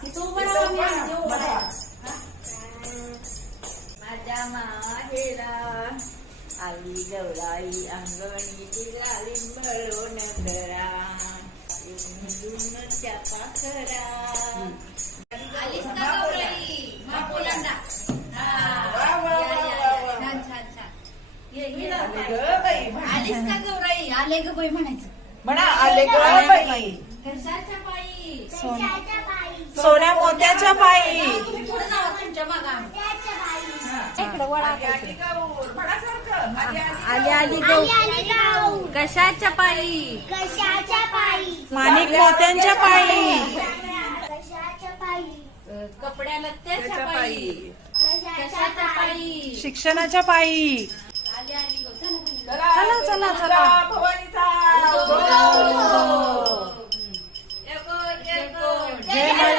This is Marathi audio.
माझ्या माहेरा आई गौराई अंगणी तिला लिंबळो नंदरा च्या पाखरा आलीस का गौराई मापोलंडा आलीस का गौराई आले ग बाई म्हणायचं म्हणा आले ग बाई कशाच्या पायी सोन्या मोत्याच्या पायी पुढे जावा तुमच्या मागा आली आली गौ कशाच्या पायी माणिक मोत्यांच्या पायी कपड्या लत्त्याच्या पायी कशाच्या पायी शिक्षणाच्या पायी आली आली गौ चला चला चला भवानीचा जय